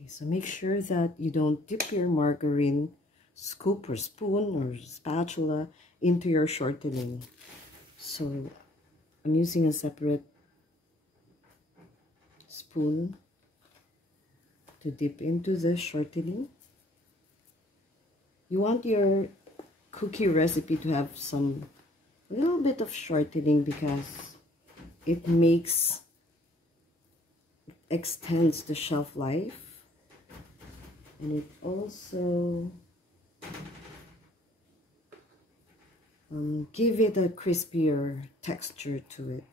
Okay, so make sure that you don't dip your margarine scoop or spoon or spatula into your shortening. So I'm using a separate spoon to dip into the shortening. You want your cookie recipe to have some little bit of shortening because it extends the shelf life, and it also give it a crispier texture to it.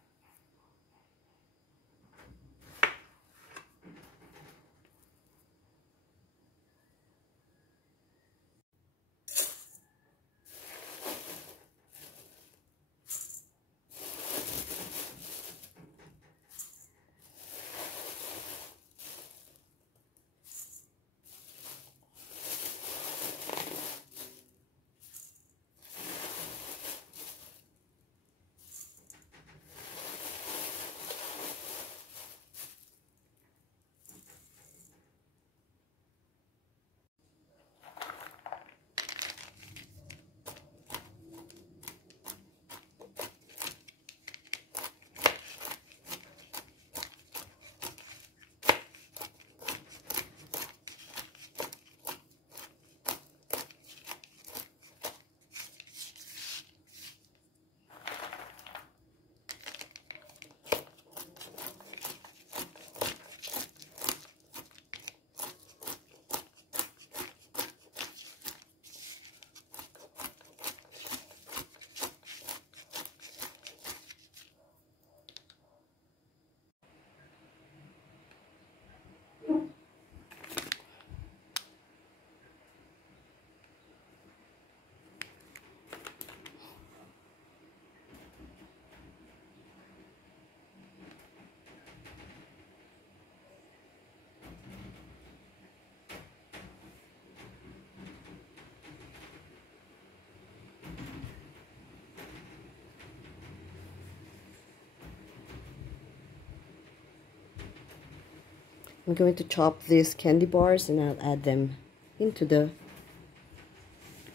I'm going to chop these candy bars and I'll add them into the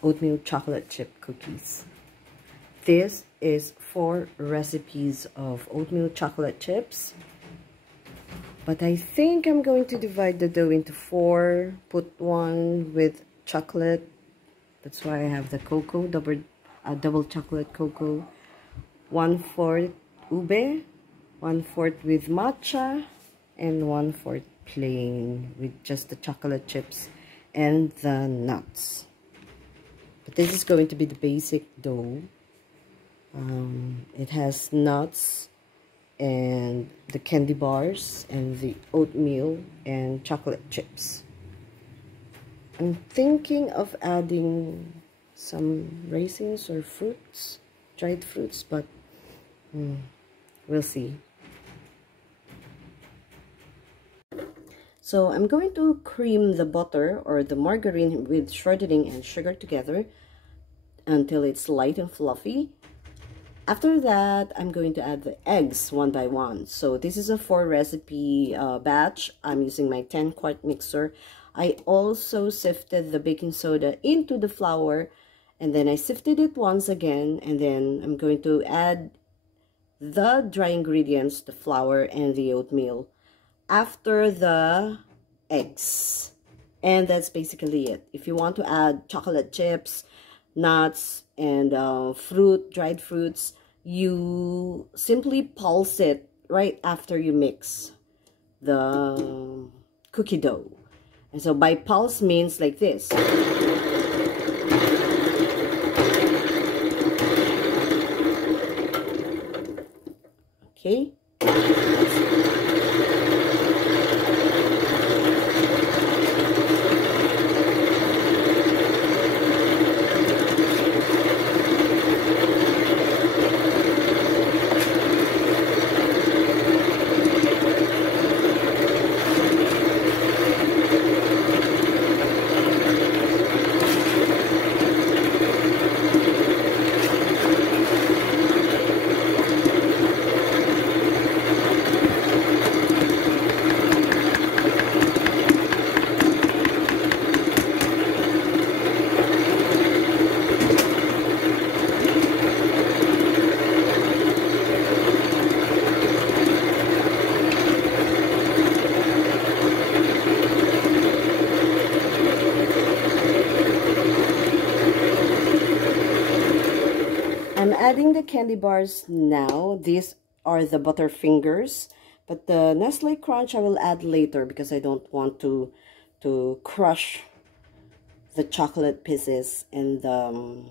oatmeal chocolate chip cookies. This is 4 recipes of oatmeal chocolate chips, but I think I'm going to divide the dough into 4, put 1 with chocolate. That's why I have the cocoa, double chocolate cocoa, 1/4 ube, 1/4 with matcha, and 1/4 plain with just the chocolate chips and the nuts. But this is going to be the basic dough. It has nuts and the candy bars and the oatmeal and chocolate chips. I'm thinking of adding some raisins or fruits, dried fruits, but we'll see. So I'm going to cream the butter or the margarine with shortening and sugar together until it's light and fluffy. After that, I'm going to add the eggs one by one. So this is a 4 recipe batch. I'm using my 10-quart mixer. I also sifted the baking soda into the flour, and then I sifted it once again, and then I'm going to add the dry ingredients, the flour and the oatmeal, after the eggs. And that's basically it. If you want to add chocolate chips, nuts, and dried fruits, you simply pulse it right after you mix the cookie dough. And so by pulse means like this. Okay. adding the candy bars now. These are the Butterfingers, but the Nestle Crunch I will add later because I don't want to crush the chocolate pieces and the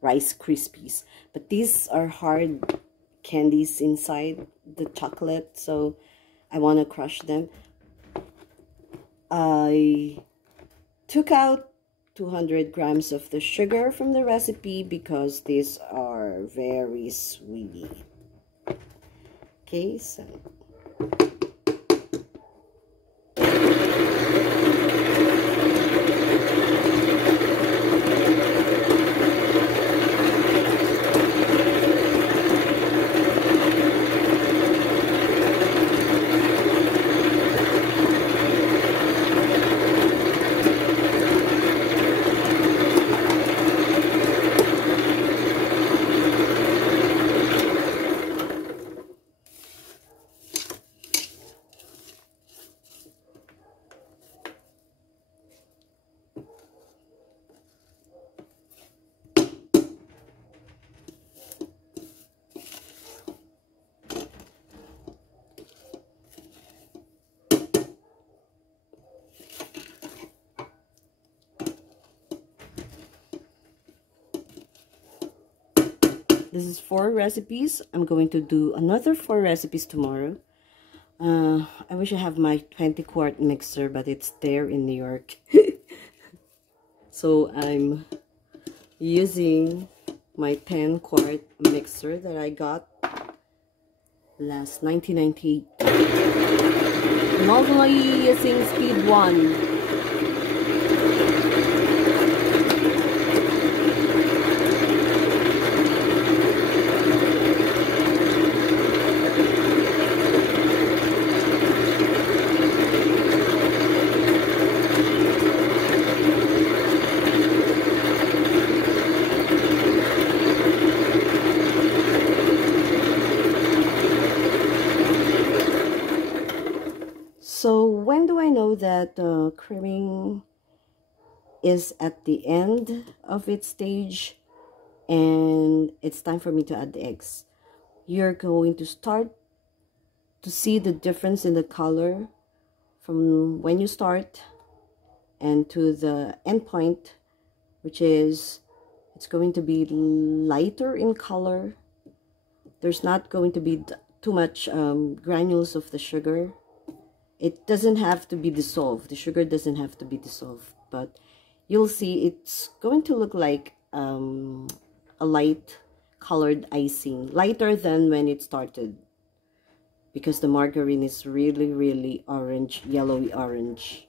Rice Krispies. But these are hard candies inside the chocolate, so I want to crush them. I took out 200 grams of the sugar from the recipe because these are very sweet. Okay, so this is 4 recipes. I'm going to do another 4 recipes tomorrow. I wish I have my 20-quart mixer, but it's there in New York. So I'm using my 10-quart mixer that I got last 1998. I'm also using speed 1. So when do I know that creaming is at the end of its stage and it's time for me to add the eggs? You're going to start to see the difference in the color from when you start and to the end point, which is it's going to be lighter in color. There's not going to be too much granules of the sugar. It doesn't have to be dissolved. The sugar doesn't have to be dissolved, but you'll see it's going to look like a light colored icing, lighter than when it started, because the margarine is really, really orange, yellowy orange.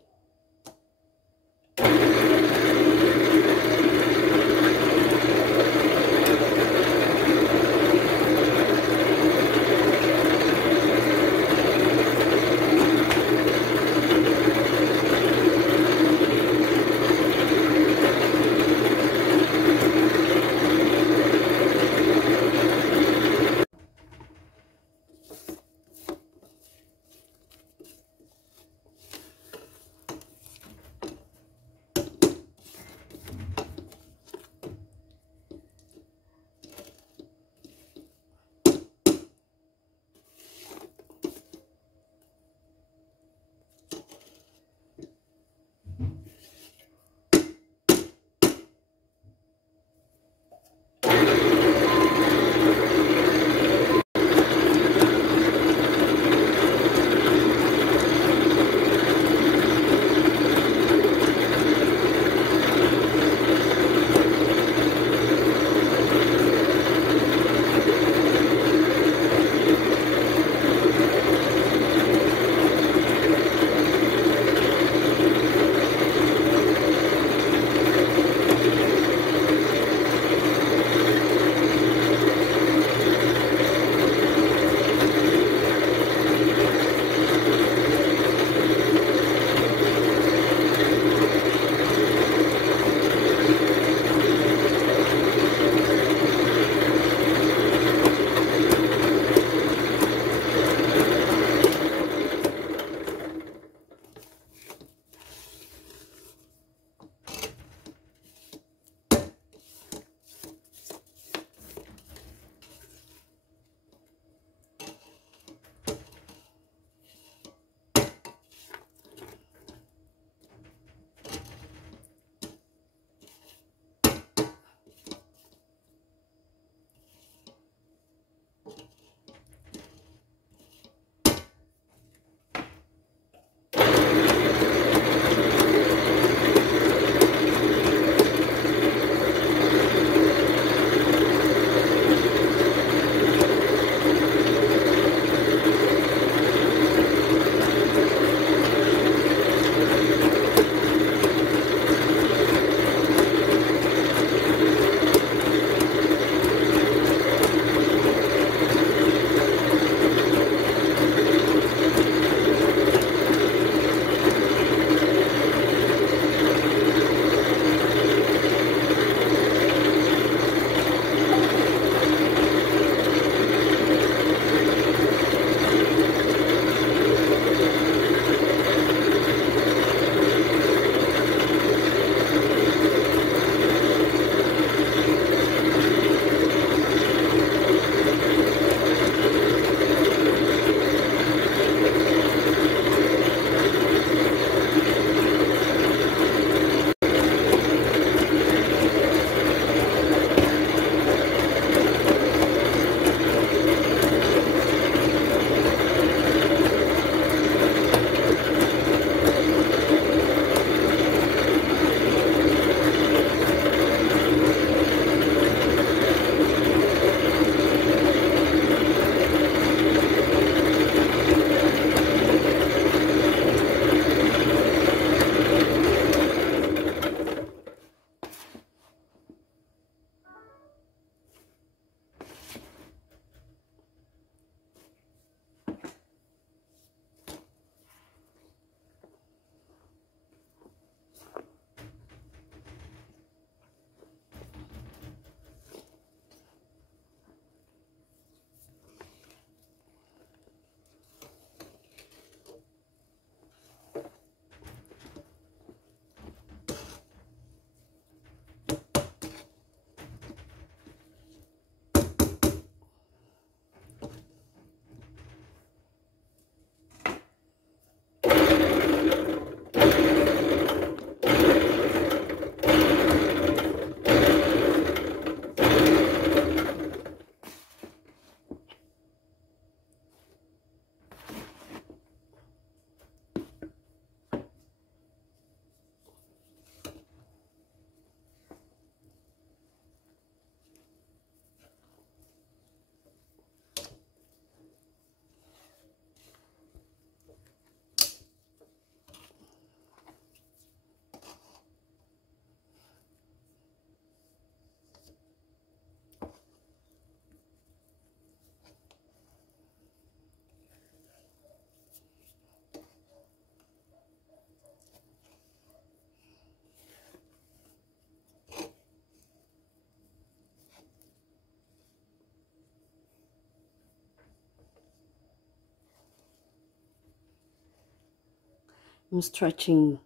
I'm stretching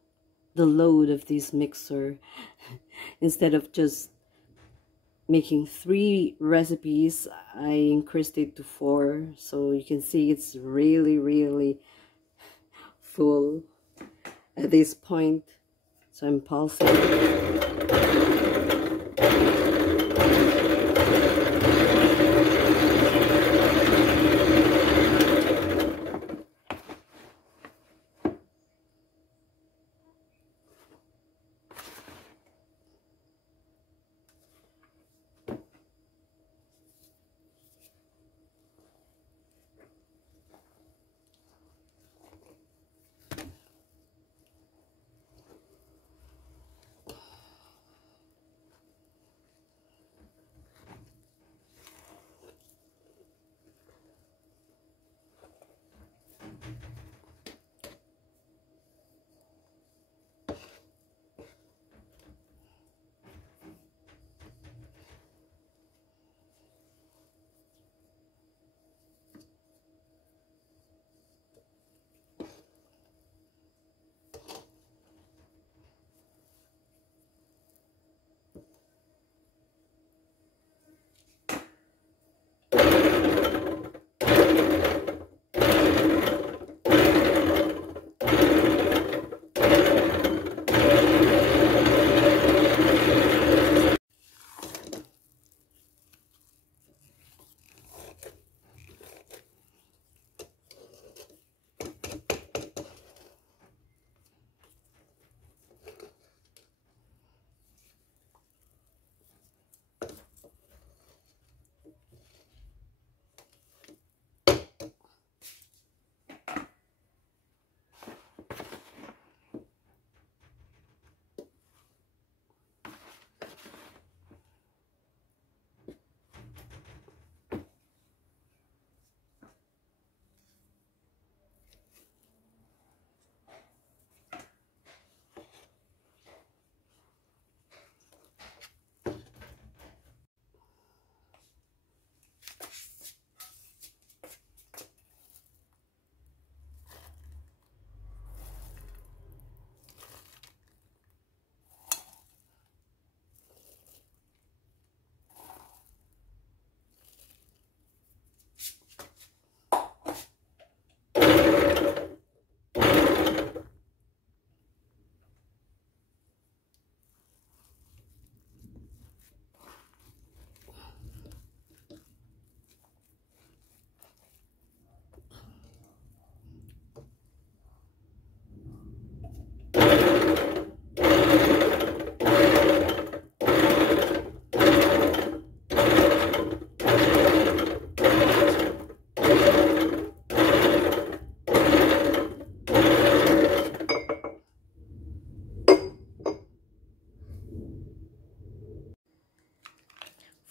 the load of this mixer. Instead of just making 3 recipes, I increased it to 4, so you can see it's really full at this point. So I'm pulsing.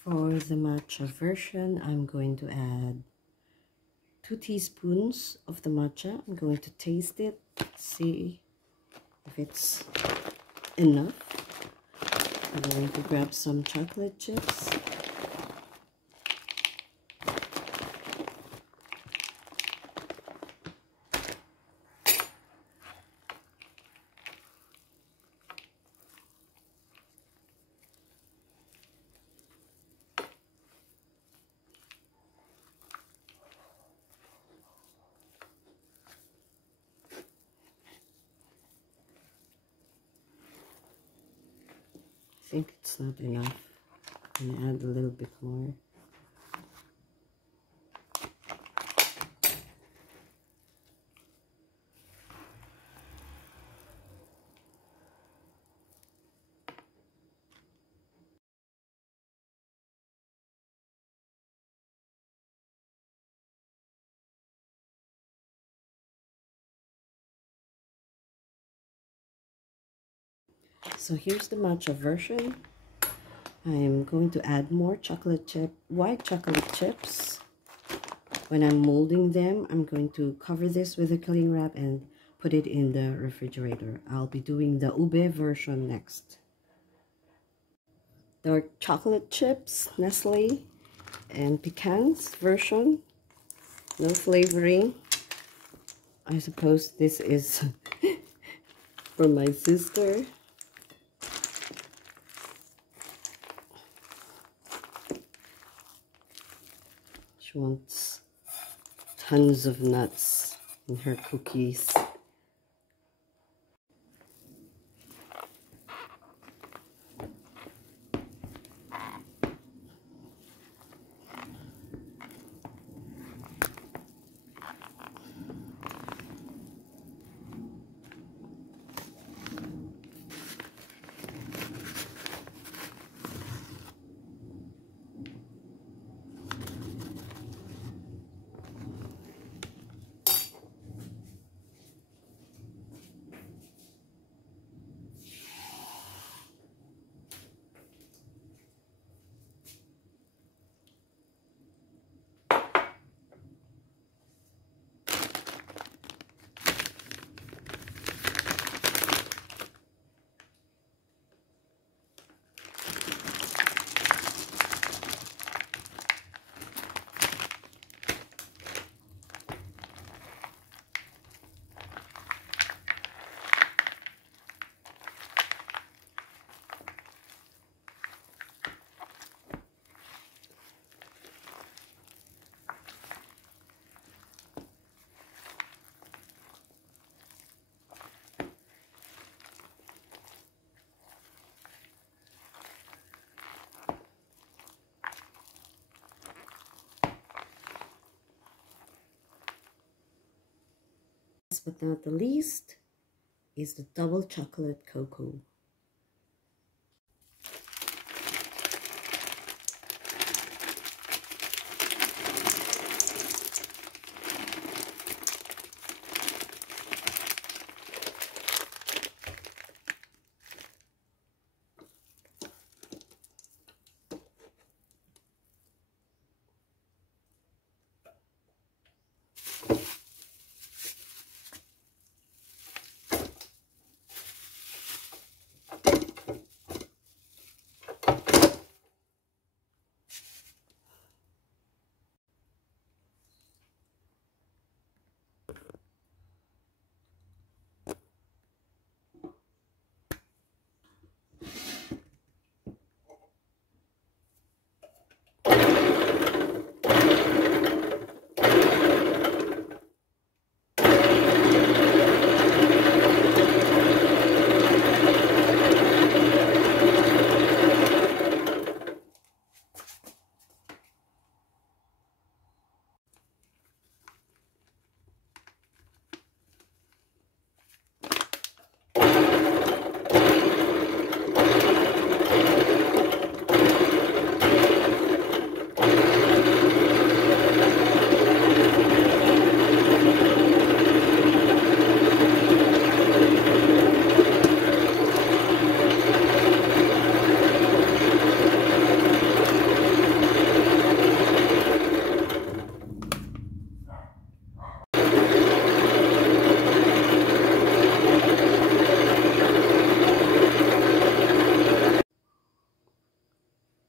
For the matcha version, I'm going to add 2 teaspoons of the matcha. I'm going to taste it, see if it's enough. I'm going to grab some chocolate chips. I think it's not enough. I'm going to add a little bit more. So here's the matcha version. I'm going to add more white chocolate chips. When I'm molding them, I'm going to cover this with a cling wrap and put it in the refrigerator. I'll be doing the ube version next. Dark chocolate chips, Nestle, and Pecan's version. No flavoring. I suppose this is for my sister. She wants tons of nuts in her cookies. Last but not the least is the double chocolate cocoa.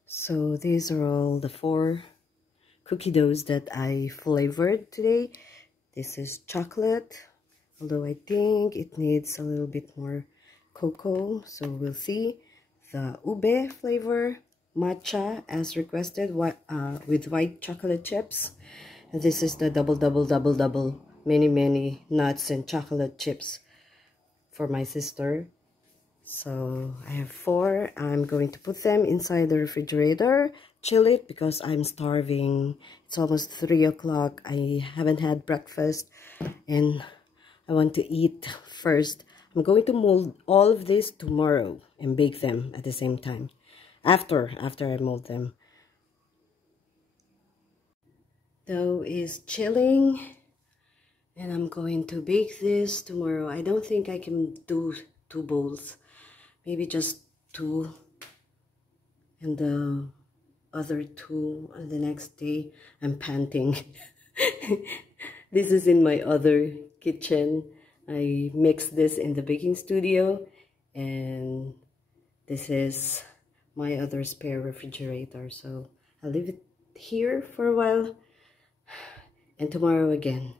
So these are all the 4 cookie doughs that I flavored today. This is chocolate, although I think it needs a little bit more cocoa, so we'll see. The ube flavor, matcha as requested, with white chocolate chips. And this is the double, many nuts and chocolate chips for my sister. So I have 4. I'm going to put them inside the refrigerator, chill it because I'm starving. It's almost 3 o'clock. I haven't had breakfast and I want to eat first. I'm going to mold all of this tomorrow and bake them at the same time after I mold them. Dough is chilling and I'm going to bake this tomorrow. I don't think I can do 2 bowls. Maybe just 2 and the other 2 on the next day. I'm panting. This is in my other kitchen. I mixed this in the baking studio and this is my other spare refrigerator. So I'll leave it here for a while and tomorrow again.